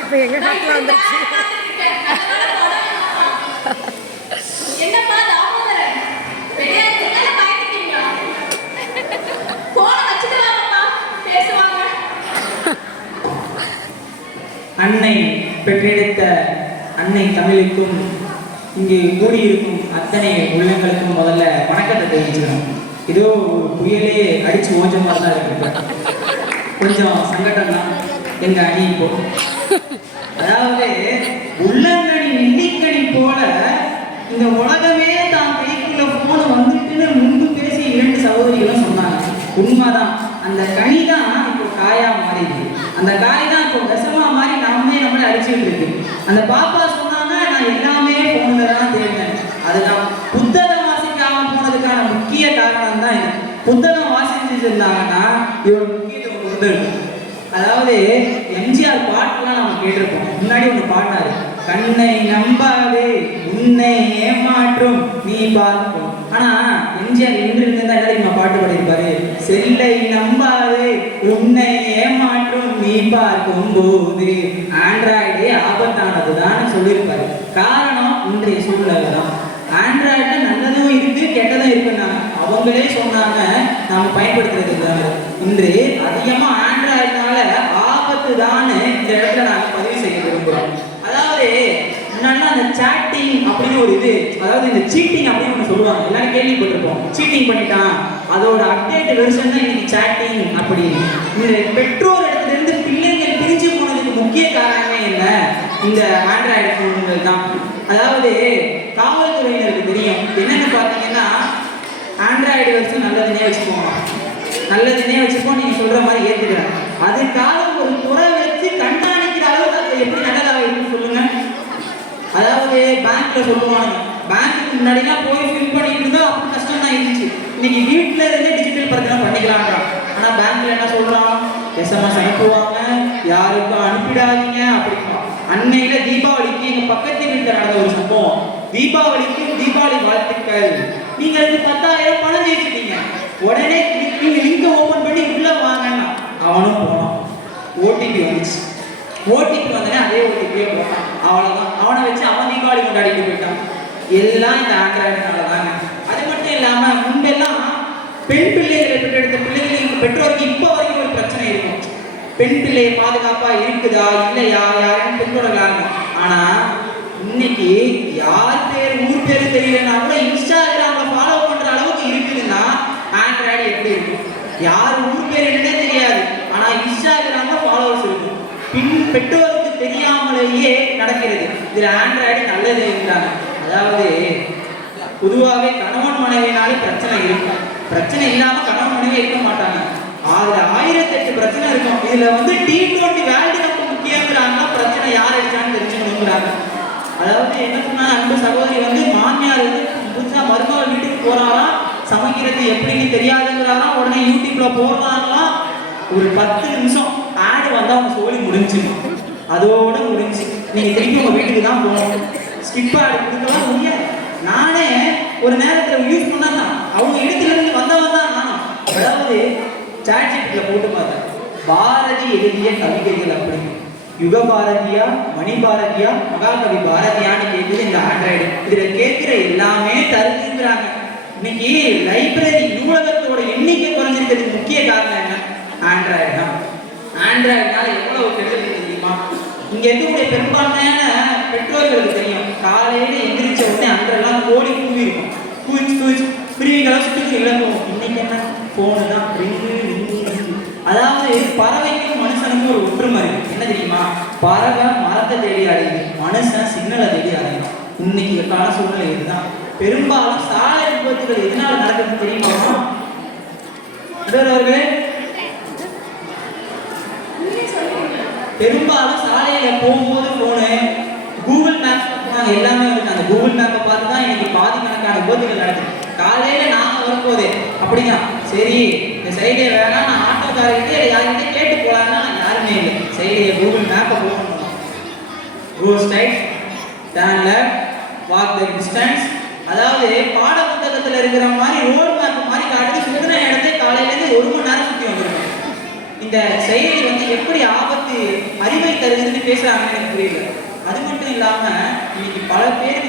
இப்போ எங்கள் காட்டில் வந்துருச்சு. அன்னை பெற்றெடுத்த அன்னை தமிழுக்கும் இங்கு கூடியிருக்கும் அத்தனை உள்ளங்களுக்கும் முதல்ல வணக்கத்தை தெரிவிச்சுக்கணும். ஏதோ ஒரு புயலே அடிச்சு ஓஞ்ச மாதிரி தான் இருக்கு. கொஞ்சம் சங்கடம் தான் எங்க அணி இப்போ. அதாவது உள்ளங்கனி நெல்லிக்கனி போல இந்த உலகமே தான் கைக்குள்ள போன வந்துட்டுன்னு முன்பு பேசி 2 சகோதரிகளும் சொன்னாங்க. உண்மைதான். அந்த கனி தான் இப்போ காயா மாறிடுது. அந்த காய் தான் இப்போ விஷமா மாதிரி நம்மளே அடிச்சுட்டு இருக்கு. அந்த பாப்பா சொன்னாங்க, நான் எல்லாமே போன்ல தான் தேர்ந்தேன். அதுதான் புத்தகம் வாசிக்காம போனதுக்கான முக்கிய காரணம் தான் இது. புத்தகம் வாசிச்சுட்டு இருந்தாங்கன்னா இவங்க முக்கியத்துவம் கொடுத்துருக்கும். அதாவது எம்ஜிஆர் பாட்டுலாம் நம்ம கேட்டிருப்போம். முன்னாடி ஒன்று பாடினாரு, கண்ணை நம்பாதே உன்னை ஏமாற்றும் நீ பார்க்கும். ஆனா எம்ஜிஆர் இன்று இருந்தா என்ன பாட்டு பாடியிருப்பாரு, செல்லை நம்பாதே உன்னை ஏமாற்றும் நீ பார்க்கும் போது ஆண்ட்ராய்டே ஆபத்தானதுதான் சொல்லியிருப்பாரு. காரணம் இன்றைய சூழ்நிலை தான். ஆண்ட்ராய்டுல நல்லதும் இருக்கு கெட்டதும் இருக்குன்னாங்க. அவங்களே சொன்னாங்க, நாம பயன்படுத்துறது இன்று அதிகமா ஆண்ட்ராய்டுனால ஆபத்து தான் இந்த இடத்துல நாங்க பதிவு செய்ய விரும்புறோம். அதாவது முன்னாடி அந்த சாட்டிங் அப்படின்னு ஒரு இது, அதாவது இந்த சீட்டிங் அப்படின்னு ஒன்று சொல்லுவாங்க, எல்லாரும் கேள்விப்பட்டிருப்போம். சீட்டிங் பண்ணிட்டான், அதோட அப்டேட் வெர்ஷன் தான் இன்னைக்கு சாட்டிங் அப்படின்னு. இந்த பெற்றோர் இடத்துல இருந்து பிள்ளைகள் பிரிஞ்சு போனதுக்கு முக்கிய காரணமே என்ன, இந்த ஆண்ட்ராய்டு போன்கள் தான். அதாவது காவல்துறையினருக்கு தெரியும் என்னன்னு பார்த்தீங்கன்னா, ஆண்ட்ராய்டு வெர்ஷன் நல்லதுன்னே வச்சுக்கோங்க, நல்லதுன்னே வச்சுப்போம், நீங்க சொல்ற மாதிரி ஏற்றுக்கிறேன். அதுக்காக ஒரு குறை வச்சு கண்காணிக்கிற அளவுக்கு அது எப்படி நல்லதாக இருக்குன்னு சொல்லுங்க. அதாவது பேங்க்ல சொல்லுவாங்க, பேங்க்கு முன்னாடிலாம் போய் ஃபில் பண்ணிட்டு இருந்தா அப்படி கஷ்டம் தான் இருந்துச்சு. இன்னைக்கு வீட்டுல இருந்தே டிஜிட்டல் பரிவர்த்தனை பண்ணிக்கலாங்க. ஆனா பேங்க்ல என்ன சொல்றான், எஸ்எம்எஸ் அனுப்புவாங்க, யாருக்கும் அனுப்பிடாதீங்க அப்படின்னா. அன்னையில தீபாவளிக்கு எங்க பக்கத்து வீட்டுல நடந்த ஒரு சம்பவம். தீபாவளிக்கு தீபாவளி வாழ்த்துக்கள், நீங்க 10,000 பணம் ஜெயிச்சிட்டீங்க, உடனே நீங்க லிங்கை ஓபன் பண்ணி உள்ள வாங்கன்னா அவனும் போனான். ஓடிபி வந்துச்சு. ஓடிபி வந்தனே அதே ஓடிபியே போட்டான். அவ்வளவுதான், அவனை வச்சு அவன் தீபாவளி கொண்டாடிட்டு போயிட்டான். எல்லாம் இந்த ஆண்ட்ராய்டுனால தாங்க. அது மட்டும் இல்லாம முன்பெல்லாம் பெண் பிள்ளைகளை பெற்றெடுத்த பிள்ளைகளுக்கு பெற்றோருக்கு இப்போ வரைக்கும் ஒரு பிரச்சனை இருக்கும். பெண் பிள்ளை பாதுகாப்பா இருக்குதா இல்லையா யாரும் பெற்றோர்களாங்க. ஆனா இன்னைக்கு யார் பேர் ஊர் பேரு தெரியலன்னா கூட இன்ஸ்டாகிராம்ல ஃபாலோ பண்ற அளவுக்கு இருக்குதுன்னா ஆண்ட்ராய்டு எப்படி இருக்கும்? யார் ஊர் பேர் என்னன்னே தெரியாது, ஆனா இன்ஸ்டாகிராம்ல ஃபாலோவர்ஸ் இருக்கும். பெற்றோருக்கு தெரியாமலேயே நடக்கிறது. இதுல ஆண்ட்ராய்டு நல்லது இருக்கிறாங்க. அதாவது பொதுவாகவே கணவன் மனைவினாலே பிரச்சனை இருக்கும். பிரச்சனை இல்லாம கணவன் மனைவி இருக்க மாட்டாங்க. அதுல 1008 பிரச்சனை இருக்கும். இதுல T20 வேர்ல்டு கப் முக்கியங்கிறாங்க. பிரச்சனை யார் அடிச்சான்னு தெரிஞ்சுக்கணுங்கிறாங்க. அதாவது என்ன சொன்னா, அன்பு சகோதரி மாமியார் புதுசா மருமகள் வீட்டுக்கு போறாராம், சமைக்கிறது எப்படின்னு தெரியாதுங்கிறாராம். உடனே யூடியூப்ல போடுறாங்களாம். ஒரு 10 நிமிஷம் ஆடு வந்தா அவங்க சோழி முடிஞ்சிடும், அதோட முடிஞ்சு. நீங்க திருப்பி உங்க வீட்டுக்கு தான் போகணும். ஸ்கிப் ஆடு கொடுக்கலாம் முடியாது. நானே ஒரு நேரத்துல யூஸ் பண்ணா அவங்க இடத்துல இருந்து வந்தவன் தான் நானும். அதாவது சாட்ஜிப்ல போட்டு பார்த்தேன், பாரதி எழுதிய கவிதைகள் அப்படி யுக பாரதியா மணி பாரதியா மகாகவி பாரதியான்னு கேட்குது இந்த ஆண்ட்ராய்டு. இதுல கேட்கிற எல்லாமே தருதுங்கிறாங்க. இன்னைக்கு லைப்ரரி நூலகத்தோட எண்ணிக்கை குறைஞ்சிருக்கிறதுக்கு முக்கிய காரணம் என்ன, ஆண்ட்ராய்டு தான். ஆண்ட்ராய்டுனால எவ்வளவு கெடுதல் தெரியுமா? இங்க இருக்கக்கூடிய பெரும்பான்மையான பெற்றோர்களுக்கு தெரியும், காலையில எந்திரிச்ச உடனே அன்றெல்லாம் கோழி கூவி இருக்கும், கூச்சு பிரிவுகளை சுற்றி இழக்கும். இன்னைக்கு என்ன, போனு தான், ரிங்கு. அதாவது பறவைக்கும் மனுஷனுக்கும் ஒரு ஒற்றுமை இருக்கு. என்ன தெரியுமா, பறவை மரத்தை தேடி அடையுது, மனுஷன் சிக்னலை தேடி அடையும். இன்னைக்கு கால சூழ்நிலை இதுதான். பெரும்பாலும் சாலை விபத்துகள் எதனால நடக்குதுன்னு தெரியுமா அவர்களே? பெரும்பாலும் சாலையில போகும்போது போனு கூகுள் மேப் எல்லாமே இருக்கு. அந்த கூகுள் மேப்பை பார்த்து தான் இன்னைக்கு பாதிக்கணக்கான விபத்துகள் நடக்குது. காலையில நாங்க வரும்போதே அப்படிதான், சரி இந்த சைடே வேணாம், நான் ஆட்டோக்காரர்கிட்ட யார்கிட்ட கேட்டு போலான்னா யாருமே இல்லை. சைடே கூகுள் மேப்பை போகணும், go straight, turn left, walk the distance. அதாவது பாட புத்தகத்துல இருக்கிற மாதிரி ரோட் மேப் மாதிரி காட்டுது. 1 மணி நேரம் சுற்றி வந்திருக்கேன். இந்த செயலி வந்து எப்படி ஆபத்து அறிவை தருதுன்னு பேசுறாங்கன்னு எனக்கு புரியல. அது மட்டும் இல்லாம இன்னைக்கு பல பேர்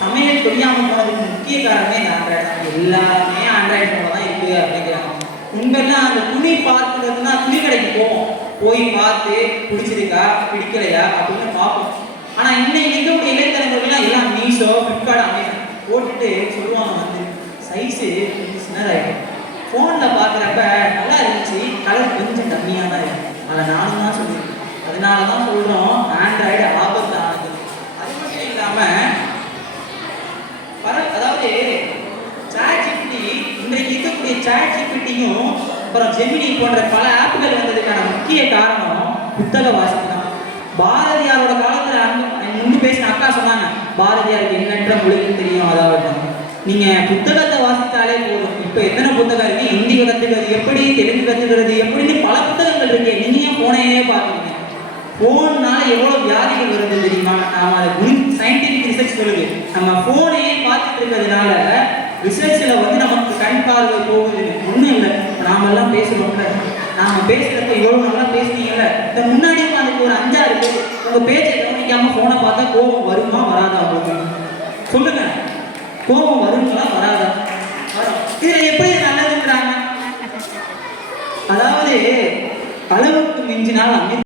சமையல் தெரியாமல் போனதுக்கு முக்கிய காரணமே இந்த ஆண்ட்ராய்டு தான். எல்லாமே ஆண்ட்ராய்டு போல தான் இருக்கு அப்படிங்கிறாங்க. முன்பெல்லாம் அந்த துணி பார்க்கறதுன்னா துணி கடைக்கு போவோம், போய் பார்த்து பிடிச்சிருக்கா பிடிக்கலையா அப்படின்னு பார்ப்போம். ஆனா இன்னைக்கு இருக்கக்கூடிய இளைஞர்கள்லாம் எல்லாம் மீஷோ, ஃப்ளிப்கார்ட், அமேசான் போட்டுட்டு சொல்லுவாங்க வந்து சைஸு கொஞ்சம் சின்னதாயிடும். ஃபோனில் பார்க்குறப்ப நல்லா இருந்துச்சு, கலர் கொஞ்சம் கம்மியாக தான் இருக்கும். அதை நானும் தான் சொல்லியிருக்கேன். அதனால தான் சொல்கிறோம் ஆண்ட்ராய்டு ஆபத்தானது. அது மட்டும் இல்லாமல் அதாவது சாட்ஜிபிடி, இன்றைக்கு இருக்கக்கூடிய சாட்ஜிபிடியும் அப்புறம் ஜெமினி போன்ற பல ஆப்புகள் வந்ததுக்கான முக்கிய காரணம் புத்தக வாசிப்பு தான். பாரதியாரோட காலத்தில் முன்பு பேசின அக்கா சொன்னாங்க, பாரதியாருக்கு எண்ணற்ற மொழிகள் தெரியும். அதாவது நீங்க புத்தகத்தை வாசித்தாலே போதும். இப்ப எத்தனை புத்தகம் இருக்கு, ஹிந்தி கத்துக்கிறது எப்படி, தெலுங்கு கத்துக்கிறது எப்படின்னு பல புத்தகங்கள் இருக்கு. நீங்க ஏன் போனையே பாக்குறீங்க? போன்னால எவ்வளவு வியாதிகள் வருது தெரியுமா? நாம அதை சயின்டிபிக் ரிசர்ச் சொல்லுது. நம்ம போனையே பார்த்துட்டு இருக்கிறதுனால ரிசர்ச்ல வந்து நமக்கு கண் பார்வை போகுதுன்னு ஒண்ணும் இல்லை. நாம எல்லாம் பேசுறோம்ல, நாம பேசுறப்ப இவ்வளவு நல்லா பேசுனீங்கல்ல, இந்த முன்னாடி உட்காந்துட்டு ஒரு 5-6 பேர் உங்க பேச்சை கவனிக்காம போனை பார்த்தா கோபம் வருமா வராதா? உங்களுக்கு சொல்லுங்க, கோபம் வருங்களா வராதா? வரும். இதுல எப்படி நல்லதுன்றாங்க? அதாவது அளவுக்கு மிஞ்சினால்